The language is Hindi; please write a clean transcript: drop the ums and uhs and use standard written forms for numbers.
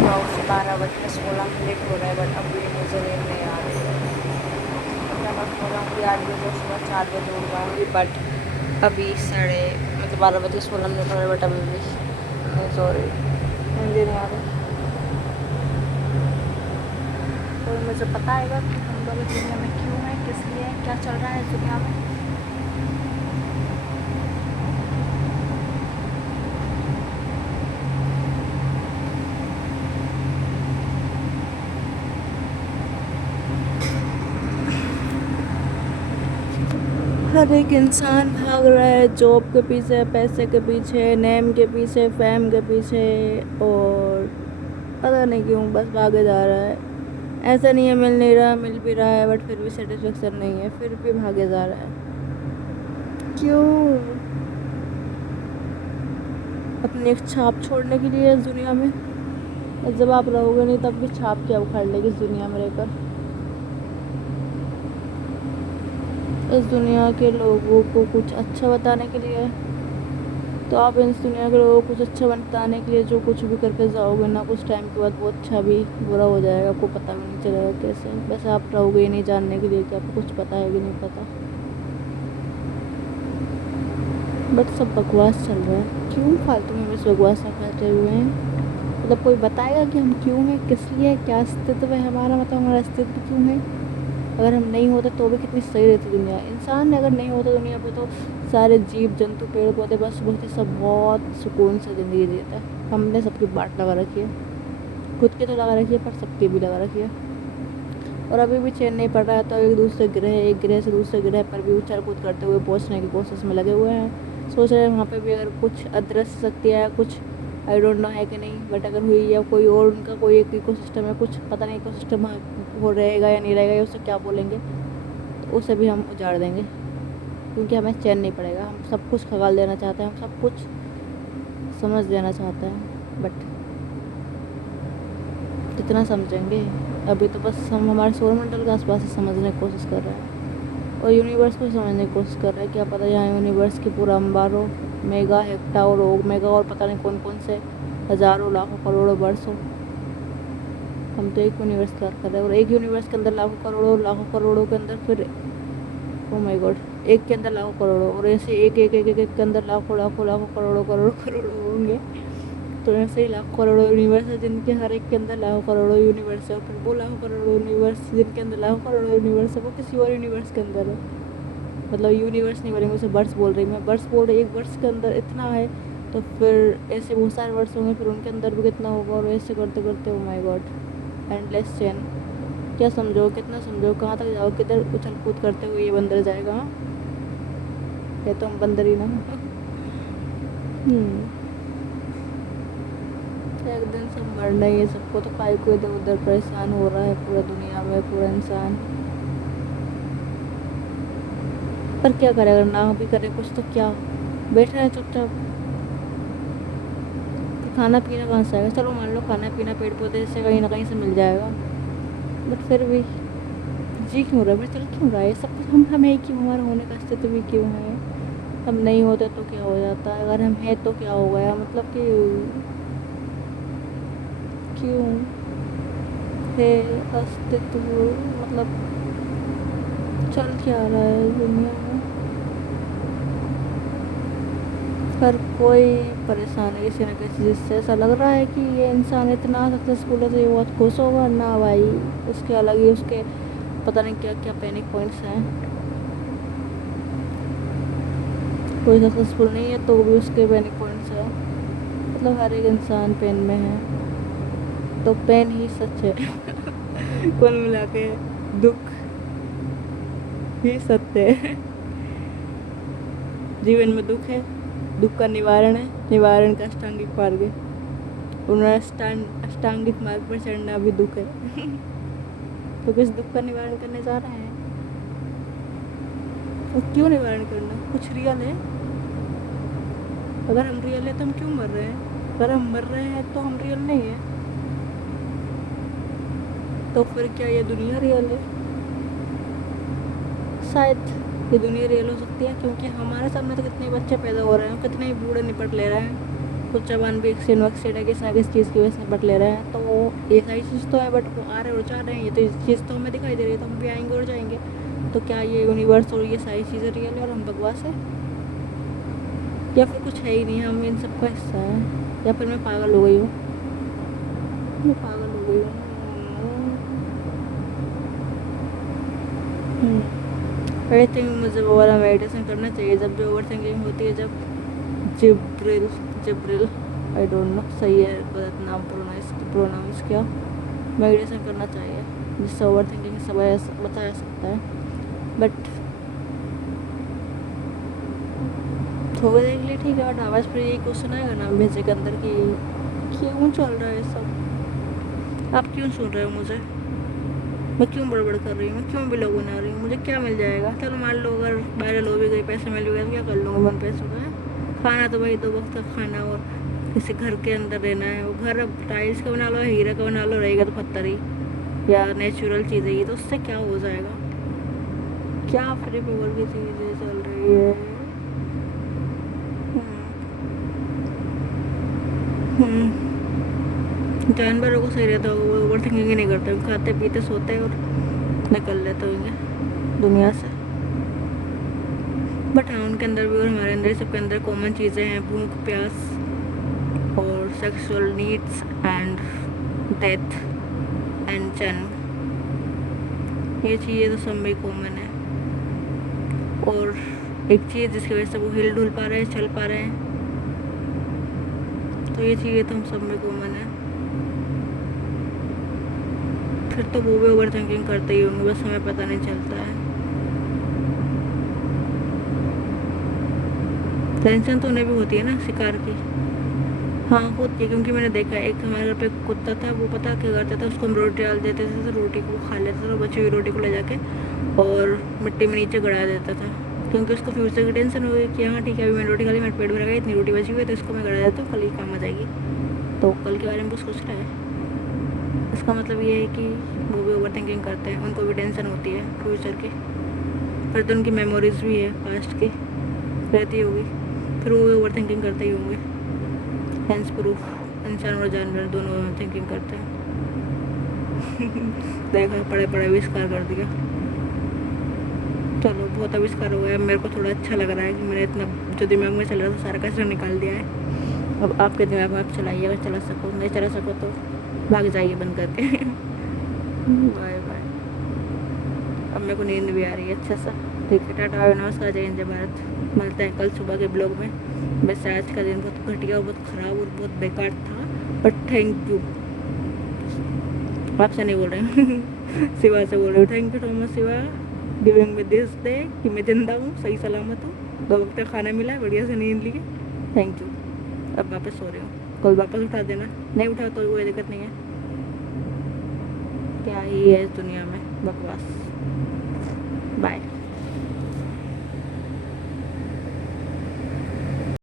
गाँव से 12:16 हो रहा है, बट अभी मुझे नींद नहीं आ रही है। मैं बस सो जाऊँगी 8 बजे, सुबह 4 बजे उठ जाऊँगी, बट अभी 12:16 हो रहे, बट अभी भी नहीं सो रही, नींद ही नहीं आ रही। तो मुझे पता है कि हम लोग इस दुनिया में क्यों हैं, किस लिए हैं, क्या चल रहा है इस दुनिया में। हर एक इंसान भाग रहा है जॉब के पीछे, पैसे के पीछे, नेम के पीछे, फेम के पीछे, और पता नहीं क्यों बस भागे जा रहा है। ऐसा नहीं है मिल नहीं रहा, मिल भी रहा है, बट फिर भी सेटिस्फेक्शन नहीं है, फिर भी भागे जा रहा है। क्यों? अपनी एक छाप छोड़ने के लिए इस दुनिया में। और जब आप रहोगे नहीं तब भी छाप क्या उखाड़ लेगी इस दुनिया में रहकर। इस दुनिया के लोगों को कुछ अच्छा बताने के लिए, तो आप इस दुनिया के लोगों को कुछ अच्छा बताने के लिए जो कुछ भी करके जाओगे ना, कुछ टाइम के बाद वो अच्छा भी बुरा हो जाएगा, आपको पता भी नहीं चलेगा कैसे। वैसे आप रहोगे ही नहीं जानने के लिए कि आपको कुछ पता है कि नहीं पता। बट सब बकवास चल रहा है, क्यों फालतू में बस बकवास में फैले हुए हैं। मतलब कोई बताएगा कि हम क्यों हैं, किस लिए, क्या अस्तित्व है हमारा, मतलब हमारा अस्तित्व क्यों है। अगर हम नहीं होते तो भी कितनी सही रहती दुनिया। इंसान अगर नहीं होता दुनिया पे तो सारे जीव जंतु पेड़ पौधे बस बहुत ही सब बहुत सुकून से ज़िंदगी जीते हैं। हमने सबकी बाट लगा रखी है, खुद की तो लगा रखी है पर सबकी भी लगा रखी है। और अभी भी चैन नहीं पड़ रहा है, तो एक ग्रह से दूसरे ग्रह पर भी उछल कूद करते हुए पहुँचने की कोशिश में लगे हुए हैं। सोच रहे हैं वहाँ पे भी अगर कुछ अदृश्य शक्ति है, कुछ आई डोंट नो है कि नहीं, बट अगर हुई या कोई और उनका कोई एक इकोसिस्टम है, कुछ पता नहीं इकोसिस्टम हो रहेगा या नहीं रहेगा, या उसे क्या बोलेंगे, तो उसे भी हम उजाड़ देंगे। क्योंकि हमें चैन नहीं पड़ेगा, हम सब कुछ खगाल देना चाहते हैं, हम सब कुछ समझ लेना चाहते हैं, बट कितना समझेंगे। अभी तो बस हम हमारे सौरमंडल के आसपास ही समझने की कोशिश कर रहे हैं, और यूनिवर्स को समझने की कोशिश कर रहे हैं। क्या पता यहाँ यूनिवर्स की पूरा अंबारों मेगा हेक्टा और ओमेगा और पता नहीं कौन कौन से हज़ारों लाखों करोड़ों वर्ष हो। हम तो एक यूनिवर्स की बात कर रहे हैं, और एक यूनिवर्स के अंदर लाखों करोड़ों के अंदर फिर ओ माय गॉड, एक के अंदर लाखों करोड़ों, और ऐसे एक के अंदर लाखों लाखों लाखों करोड़ों करोड़ों करोड़ों होंगे। तो ऐसे ही लाखों करोड़ों यूनिवर्स है जिनके हर एक के अंदर लाखों करोड़ों यूनिवर्स है, और फिर वो लाखों करोड़ों यूनिवर्स जिनके अंदर लाखों करोड़ों यूनिवर्स है वो किसी और यूनिवर्स के अंदर है। मतलब यूनिवर्स नहीं बोलेंगे उसे, वर्स बोल रही मैं, वर्स बोल रही, एक वर्ष के अंदर इतना है तो फिर ऐसे बहुत सारे वर्ष होंगे, फिर उनके अंदर भी कितना होगा, और ऐसे करते करते oh my God endless chain. क्या समझो, कितना समझो, कहाँ तक जाओ, किधर उछल कूद करते हुए ये बंदर जाएगा। हाँ, ये तो हम बंदर ही ना। एक दिन सब मरना ही है सबको, तो काहे को इधर उधर परेशान हो रहा है पूरा दुनिया में पूरा इंसान। पर क्या करे, अगर ना भी करे कुछ तो क्या, बैठे रहे चुपचाप। तो खाना पीना कहाँ से आएगा, चलो मान लो खाना पीना पेड़ पौधे से कहीं ना कहीं से मिल जाएगा, बट फिर भी जी क्यों रहा है, चल क्यों रहा है सब कुछ, हम है क्यों, हमारा होने का अस्तित्व भी क्यों है। हम नहीं होते तो क्या हो जाता है, अगर हम हैं तो क्या हो गया, मतलब कि क्यों है अस्तित्व, मतलब चल क्या रहा है दुनिया में। हर कोई परेशान है किसी न किसी चीज़ से। ऐसा लग रहा है कि ये इंसान इतना सक्सेसफुल है तो ये बहुत खुश होगा ना भाई, उसके अलग ही उसके पता नहीं क्या क्या पैनिक पॉइंट्स हैं। कोई सक्सेसफुल नहीं है तो भी उसके पैनिक पॉइंट्स हैं, मतलब हर एक इंसान पेन में है, तो पेन ही सच है। कुल मिला के दुख ही सत्य है। जीवन में दुख है, दुख का निवारण है, निवारण का अष्टांगिक मार्ग है, उन्हें अष्टांगिक मार्ग पर चढ़ना भी दुख है। तो किस दुख का निवारण करने जा रहे हैं, और क्यों निवारण करना, कुछ रियल है। अगर हम रियल है तो हम क्यों मर रहे हैं, अगर हम मर रहे हैं तो हम रियल नहीं है, तो फिर क्या ये दुनिया रियल है। शायद ये दुनिया रियल हो सकती है, क्योंकि हमारे सामने तो कितने बच्चे पैदा हो रहे हैं, कितने ही बूढ़े निपट ले रहे हैं, कुछ जवान भी एक्सीडेंट वक्सीडेंट किसी ना किसी चीज़ की वजह से निपट ले रहे हैं, तो ये सारी चीज़ तो है, बट वो आ रहे और जा रहे हैं, ये तो चीज़ तो हमें दिखाई दे रही है, तो हम भी आएंगे और जाएंगे। तो क्या ये यूनिवर्स और ये सारी चीज़ें रियल है और हम बकवास है, या फिर कुछ है ही नहीं, हम इन सब का हिस्सा है, या फिर मैं पागल हो गई हूँ, मैं पागल हो गई हूँ। आई थिंक मुझे वो वाला मेडिटेशन करना चाहिए जब भी ओवर थिंकिंग होती है, जब Jibril Jibril I don't know सही है गलत नाम प्रोनाउंस किया, मेडिटेशन करना चाहिए जिससे ओवर थिंकिंग सब बचा जा सकता है। बट थोड़ी देर के लिए ठीक है, बट आवाज़ फिर यही क्वेश्चन आएगा ना भेजे के अंदर कि क्यों चल रहा है ये सब, आप क्यों सुन रहे हो मुझे, मैं क्यों बड़बड़ कर रही हूँ, मैं क्यों भी लोग बना रही हूँ, मुझे क्या मिल जाएगा। चलो मान लो अगर वायरल हो भी गई, पैसे मिल भी गए तो क्या कर लूँगा मन पैसों का, खाना तो भाई 2 वक्त का खाना, और किसी घर के अंदर रहना है, वो घर अब टाइल्स का बना लो, हीरा का बना लो, रहेगा तो पत्थर ही या नेचुरल चीज़ें ही, तो उससे क्या हो जाएगा, क्या फ्री पेपर की चीज़ें चल रही है। जानवरों को सही रहता है, वो ओवर थिंकिंग ही नहीं करते, खाते पीते सोते और निकल लेते होंगे दुनिया से। बट हाँ, उनके अंदर भी और हमारे अंदर, सबके अंदर कॉमन चीज़ें हैं, भूख प्यास और sexual needs and death and जन्म, ये चीज़ें तो सब में कॉमन है। और एक चीज़ जिसकी वजह से वो हिल डुल पा रहे हैं, चल पा रहे हैं, तो ये चीज़ें तो हम सब में कॉमन है। फिर तो वो भी ओवर थिंकिंग करते ही होंगे, बस हमें पता नहीं चलता है। टेंशन तो उन्हें भी होती है ना शिकार की, हाँ होती है, क्योंकि मैंने देखा है, एक हमारे घर पे कुत्ता था, वो पता क्या करता था, उसको हम रोटी डाल देते थे तो रोटी को खा लेता था, बची हुई रोटी को ले जाके और मिट्टी में नीचे गड़ा देता था, क्योंकि उसको फ्यूचर की टेंशन हुई कि हाँ ठीक है अभी मैंने रोटी खा ली, मेरे पेट में रखा, इतनी रोटी बची हुई है तो इसको मैं गड़ा देता हूँ, कल ही काम आ जाएगी। तो कल के बारे में कुछ सोच रहा है, इसका मतलब ये है कि वो भी ओवर थिंकिंग करते हैं, उनको भी टेंशन होती है फ्यूचर की, फिर तो उनकी मेमोरीज भी है पास्ट की रहती होगी, फिर वो भी ओवर थिंकिंग करते ही होंगे। हेंस प्रूफ इंसान और जानवर दोनों ओवर थिंकिंग करते हैं। देखा, पढ़े पढ़े आविष्कार कर दिया। चलो बहुत आविष्कार हो गया, मेरे को थोड़ा अच्छा लग रहा है कि मैंने इतना जो दिमाग में चल रहा था सारा कचरा निकाल दिया है। अब आपके दिमाग में आप चलाइए, अगर चला सको, नहीं चला सको तो भाग जाइए बंद करके। बाय बाय, अब मेरे को नींद भी आ रही है अच्छा सा। ठीक है, टाटा, नमस्कार, जय हिंद, जय भारत। मिलते हैं कल सुबह के ब्लॉग में। वैसे आज का दिन बहुत घटिया और बहुत ख़राब और बहुत बेकार था, बट थैंक यू, आपसे नहीं बोल रही हूँ शिवा से बोल रही हूँ। Thank you so much Shiva, giving में दिस डे कि मैं जिंदा हूँ, सही सलामत हूँ, 2 वक्त का खाना मिला है, बढ़िया से नींद ली। थैंक यू, अब वापस सो रही हूँ, कल वापस उठा देना, नहीं उठा तो कोई दिक्कत नहीं है। क्या ही है इस दुनिया में, बकवास। बाय।